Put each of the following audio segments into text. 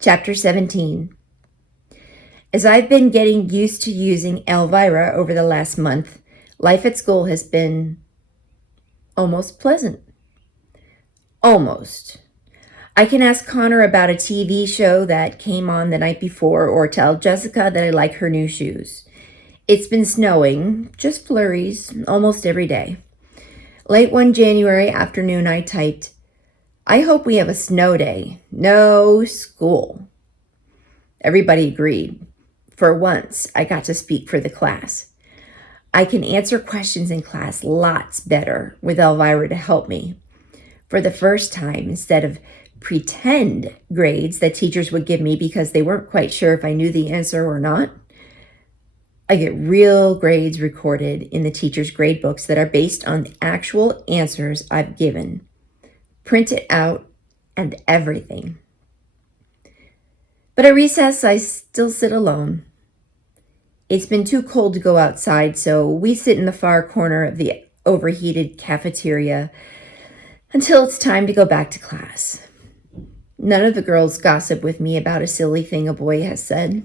Chapter 17. As I've been getting used to using Elvira over the last month, life at school has been almost pleasant. Almost. I can ask Connor about a TV show that came on the night before or tell Jessica that I like her new shoes. It's been snowing, just flurries, almost every day. Late one January afternoon, I typed, "I hope we have a snow day. No school." Everybody agreed. For once, I got to speak for the class. I can answer questions in class lots better with Elvira to help me. For the first time, instead of pretend grades that teachers would give me because they weren't quite sure if I knew the answer or not, I get real grades recorded in the teacher's grade books that are based on the actual answers I've given, printed out, and everything. But at recess, I still sit alone. It's been too cold to go outside, so we sit in the far corner of the overheated cafeteria until it's time to go back to class. None of the girls gossip with me about a silly thing a boy has said.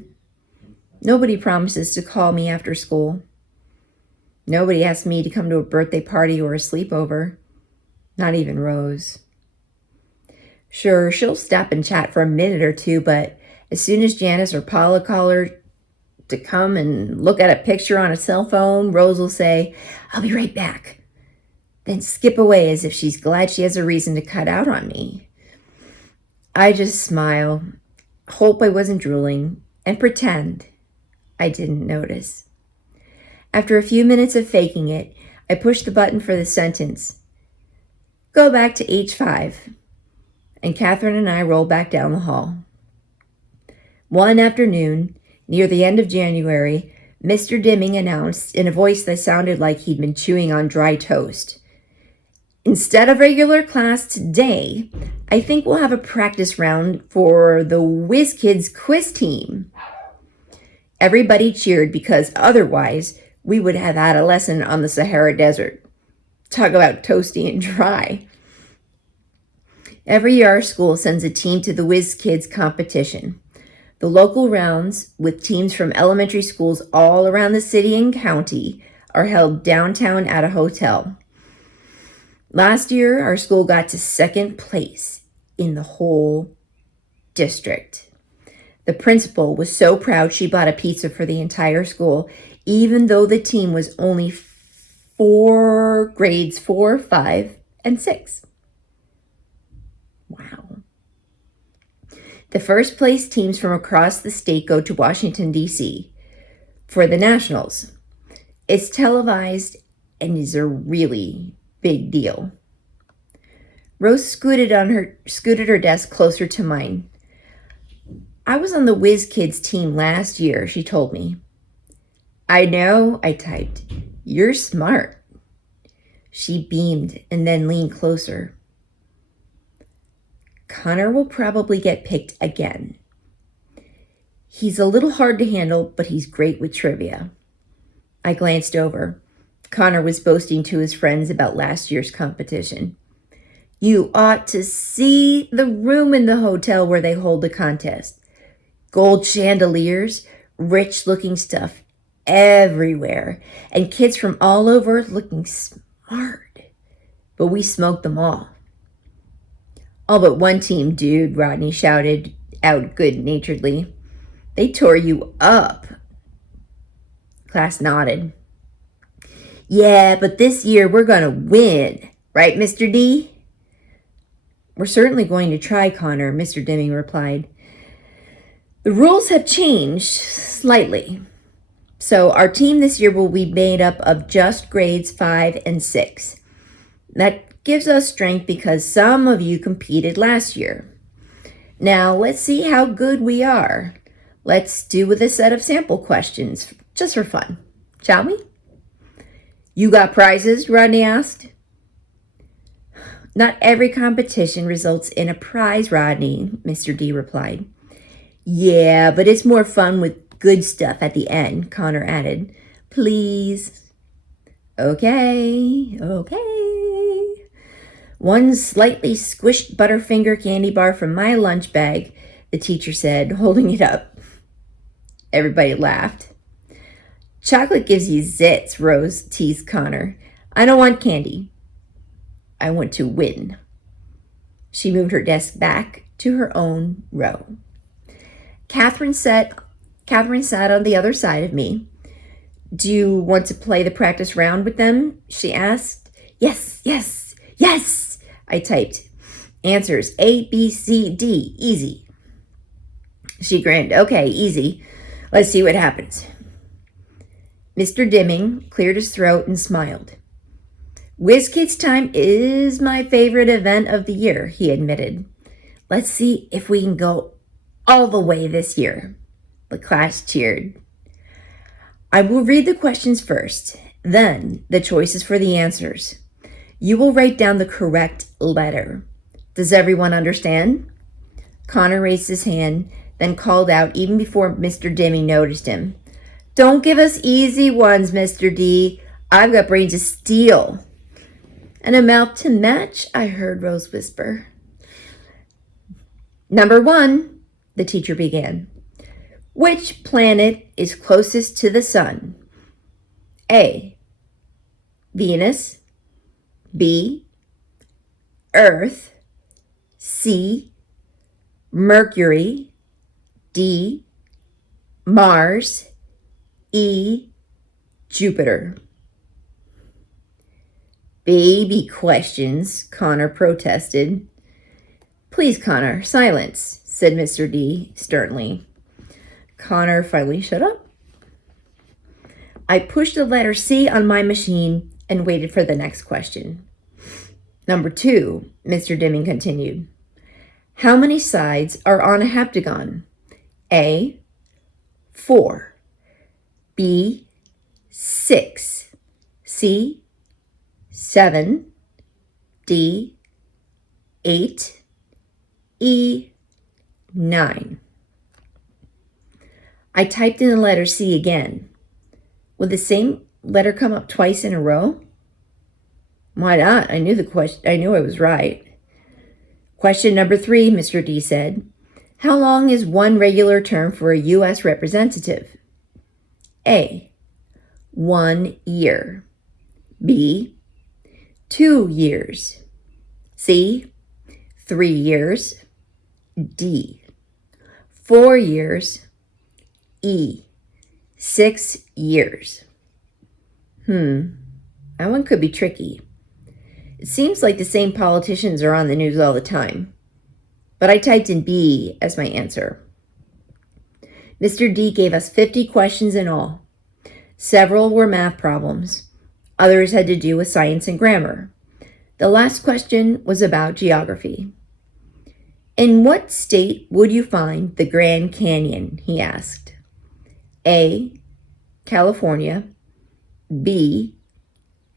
Nobody promises to call me after school. Nobody asks me to come to a birthday party or a sleepover. Not even Rose. Sure, she'll stop and chat for a minute or two, but as soon as Janice or Paula call her to come and look at a picture on a cell phone, Rose will say, "I'll be right back," then skip away as if she's glad she has a reason to cut out on me. I just smile, hope I wasn't drooling, and pretend I didn't notice. After a few minutes of faking it, I push the button for the sentence, "Go back to H5, and Catherine and I roll back down the hall. One afternoon, near the end of January, Mr. Dimming announced in a voice that sounded like he'd been chewing on dry toast, "Instead of regular class today, I think we'll have a practice round for the Whiz Kids quiz team." Everybody cheered because otherwise we would have had a lesson on the Sahara Desert. Talk about toasty and dry. Every year our school sends a team to the Whiz Kids competition. The local rounds, with teams from elementary schools all around the city and county, are held downtown at a hotel. Last year, our school got to second place in the whole district. The principal was so proud she bought a pizza for the entire school, even though the team was only for grades 4, 5, and 6. Wow. The first place teams from across the state go to Washington, D.C. for the Nationals. It's televised and is a really big deal. Rose scooted her desk closer to mine. "I was on the Whiz Kids team last year," she told me. "I know," I typed. "You're smart." She beamed and then leaned closer. "Connor will probably get picked again. He's a little hard to handle, but he's great with trivia." I glanced over. Connor was boasting to his friends about last year's competition. "You ought to see the room in the hotel where they hold the contest. Gold chandeliers, rich-looking stuff everywhere, and kids from all over looking smart. But we smoked them all." "All but one team, dude," Rodney shouted out good-naturedly. "They tore you up." Class nodded. "Yeah, but this year we're going to win. Right, Mr. D?" "We're certainly going to try, Connor," Mr. Dimming replied. "The rules have changed slightly. So our team this year will be made up of just grades 5 and 6. That gives us strength because some of you competed last year. Now let's see how good we are. Let's do with a set of sample questions, just for fun, shall we?" "You got prizes?" Rodney asked. "Not every competition results in a prize, Rodney," Mr. D replied. "Yeah, but it's more fun with good stuff at the end," Connor added. "Please." Okay. One slightly squished Butterfinger candy bar from my lunch bag, the teacher said, holding it up. Everybody laughed. Chocolate gives you zits, Rose teased Connor. I don't want candy. I want to win. She moved her desk back to her own row. Catherine sat on the other side of me. Do you want to play the practice round with them? She asked. Yes, yes, yes, I typed. Answers A, B, C, D. Easy. She grinned. Okay, easy. Let's see what happens. Mr. Dimming cleared his throat and smiled. WizKids time is my favorite event of the year, he admitted. Let's see if we can go all the way this year. The class cheered. I will read the questions first, then the choices for the answers. You will write down the correct letter. Does everyone understand? Connor raised his hand, then called out even before Mr. Dimming noticed him. Don't give us easy ones, Mr. D. I've got brains of steel. And a mouth to match, I heard Rose whisper. Number 1, the teacher began. Which planet is closest to the sun? A, Venus. B, Earth. C, Mercury. D, Mars. E, Jupiter. Baby questions, Connor protested. Please, Connor, silence, said Mr. D sternly. Connor finally shut up. I pushed the letter C on my machine and waited for the next question. Number 2, Mr. Dimming continued. How many sides are on a heptagon? A, 4. B, 6. C, 7. D, 8. E, 9. I typed in the letter C again. Would the same letter come up twice in a row? Why not? I knew I was right. Question number 3, Mr. D said. How long is one regular term for a U.S. representative? A, 1 year. B, 2 years. C, 3 years. D, 4 years. E, 6 years. That one could be tricky. It seems like the same politicians are on the news all the time. But I typed in B as my answer. Mr. D gave us 50 questions in all. Several were math problems. Others had to do with science and grammar. The last question was about geography. In what state would you find the Grand Canyon? He asked. A, California. B,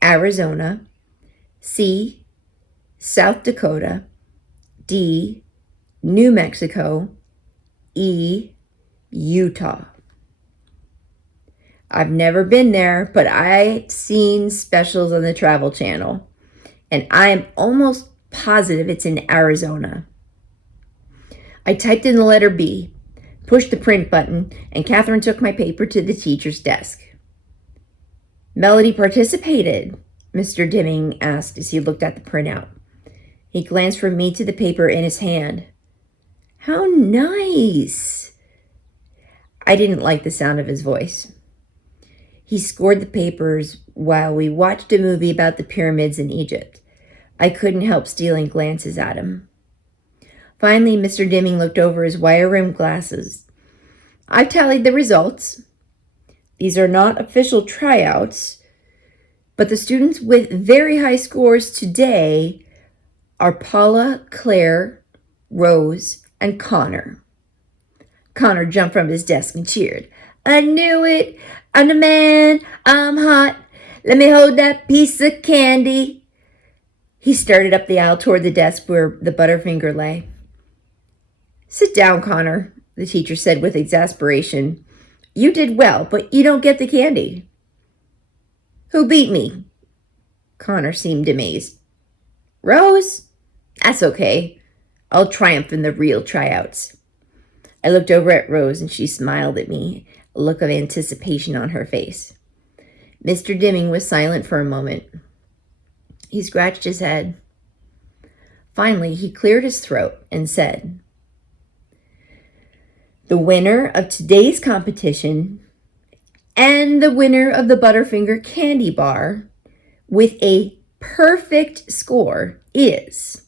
Arizona. C, South Dakota. D, New Mexico. E, Utah. I've never been there, but I've seen specials on the Travel Channel, and I am almost positive it's in Arizona. I typed in the letter B, pushed the print button, and Catherine took my paper to the teacher's desk. Melody participated, Mr. Dimming asked as he looked at the printout. He glanced from me to the paper in his hand. How nice! I didn't like the sound of his voice. He scored the papers while we watched a movie about the pyramids in Egypt. I couldn't help stealing glances at him. Finally, Mr. Dimming looked over his wire-rimmed glasses. I've tallied the results. These are not official tryouts, but the students with very high scores today are Paula, Claire, Rose, and Connor. Connor jumped from his desk and cheered. I knew it. I'm the man. I'm hot. Let me hold that piece of candy. He started up the aisle toward the desk where the Butterfinger lay. Sit down, Connor, the teacher said with exasperation. You did well, but you don't get the candy. Who beat me? Connor seemed amazed. Rose? That's okay. I'll triumph in the real tryouts. I looked over at Rose and she smiled at me, a look of anticipation on her face. Mr. Dimming was silent for a moment. He scratched his head. Finally, he cleared his throat and said, "The winner of today's competition and the winner of the Butterfinger candy bar with a perfect score is..."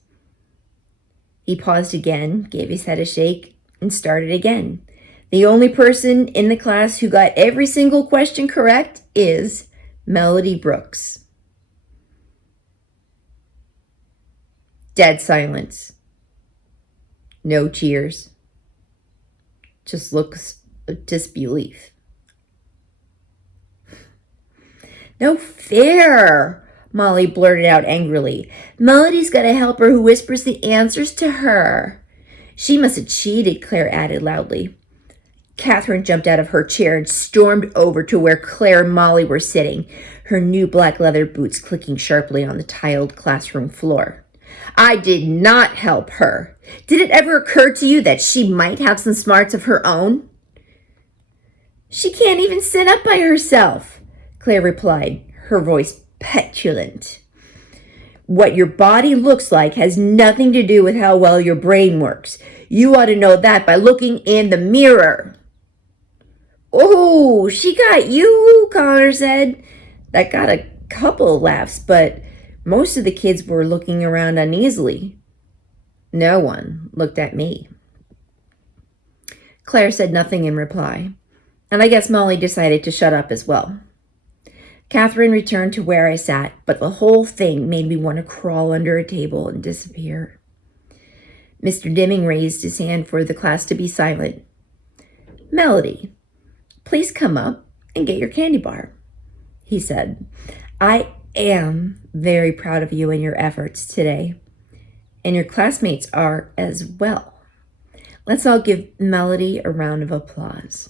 He paused again, gave his head a shake, and started again. "The only person in the class who got every single question correct is Melody Brooks." Dead silence. No cheers. Just looks of disbelief. "No fair," Molly blurted out angrily. "Melody's got a helper who whispers the answers to her." "She must have cheated," Claire added loudly. Catherine jumped out of her chair and stormed over to where Claire and Molly were sitting, her new black leather boots clicking sharply on the tiled classroom floor. "I did not help her. Did it ever occur to you that she might have some smarts of her own?" "She can't even sit up by herself," Claire replied, her voice petulant. "What your body looks like has nothing to do with how well your brain works. You ought to know that by looking in the mirror." "Oh, she got you," Connor said. That got a couple of laughs, but most of the kids were looking around uneasily. No one looked at me. Claire said nothing in reply, and I guess Molly decided to shut up as well. Catherine returned to where I sat, but the whole thing made me want to crawl under a table and disappear. Mr. Dimming raised his hand for the class to be silent. "Melody, please come up and get your candy bar," he said. "I am very proud of you and your efforts today, and your classmates are as well. Let's all give Melody a round of applause."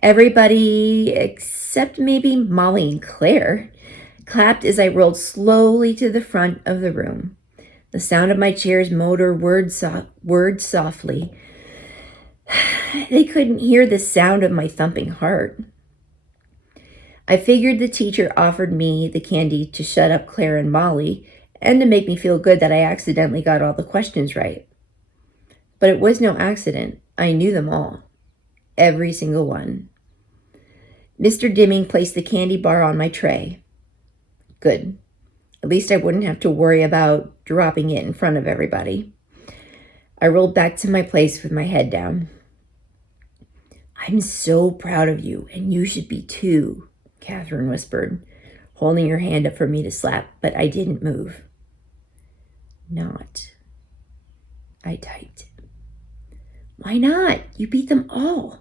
Everybody, except maybe Molly and Claire, clapped as I rolled slowly to the front of the room. The sound of my chair's motor whirred softly. They couldn't hear the sound of my thumping heart. I figured the teacher offered me the candy to shut up Claire and Molly and to make me feel good that I accidentally got all the questions right. But it was no accident. I knew them all. Every single one. Mr. Dimming placed the candy bar on my tray. Good. At least I wouldn't have to worry about dropping it in front of everybody. I rolled back to my place with my head down. "I'm so proud of you, and you should be too," Catherine whispered, holding her hand up for me to slap, but I didn't move. "Not," I typed. "Why not? You beat them all."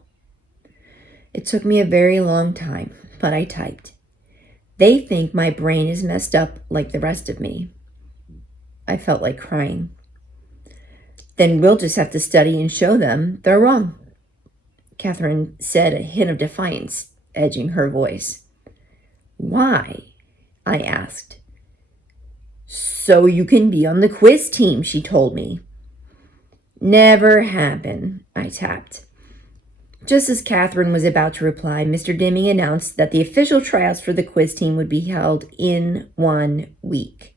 It took me a very long time, but I typed. "They think my brain is messed up like the rest of me." I felt like crying. "Then we'll just have to study and show them they're wrong," Catherine said, a hint of defiance edging her voice. "Why?" I asked. "So you can be on the quiz team," she told me. "Never happen," I tapped. Just as Catherine was about to reply, Mr. Dimming announced that the official tryouts for the quiz team would be held in 1 week.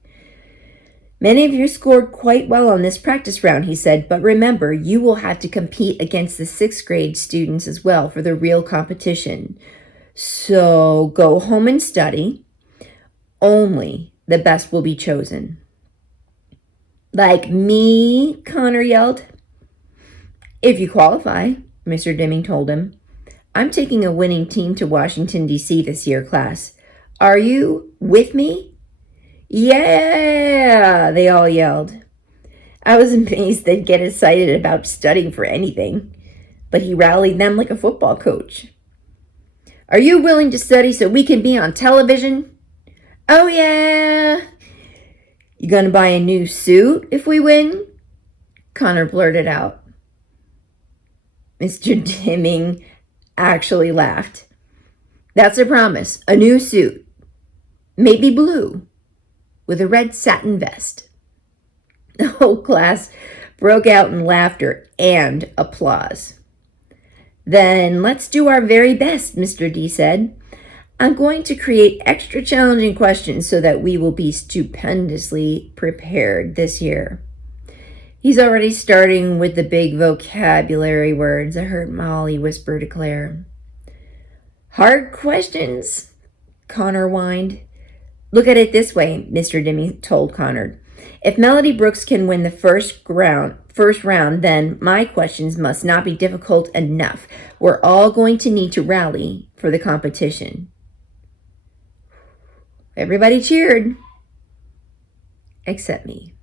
"Many of you scored quite well on this practice round," he said, "but remember, you will have to compete against the 6th grade students as well for the real competition. So go home and study. Only the best will be chosen." "Like me?" Connor yelled. "If you qualify," Mr. Dimming told him. "I'm taking a winning team to Washington, D.C. this year, class. Are you with me?" "Yeah!" they all yelled. I was amazed they'd get excited about studying for anything, but he rallied them like a football coach. "Are you willing to study so we can be on television?" "Oh, yeah!" "You gonna buy a new suit if we win?" Connor blurted out. Mr. Dimming actually laughed. "That's a promise. A new suit. Maybe blue, with a red satin vest." The whole class broke out in laughter and applause. Then let's do our very best, Mr. D said. I'm going to create extra challenging questions so that we will be stupendously prepared this year. He's already starting with the big vocabulary words, I heard Molly whisper to Claire. Hard questions, Connor whined. Look at it this way, Mr. Dimmy told Connor. If Melody Brooks can win the first round, then my questions must not be difficult enough. We're all going to need to rally for the competition. Everybody cheered, except me.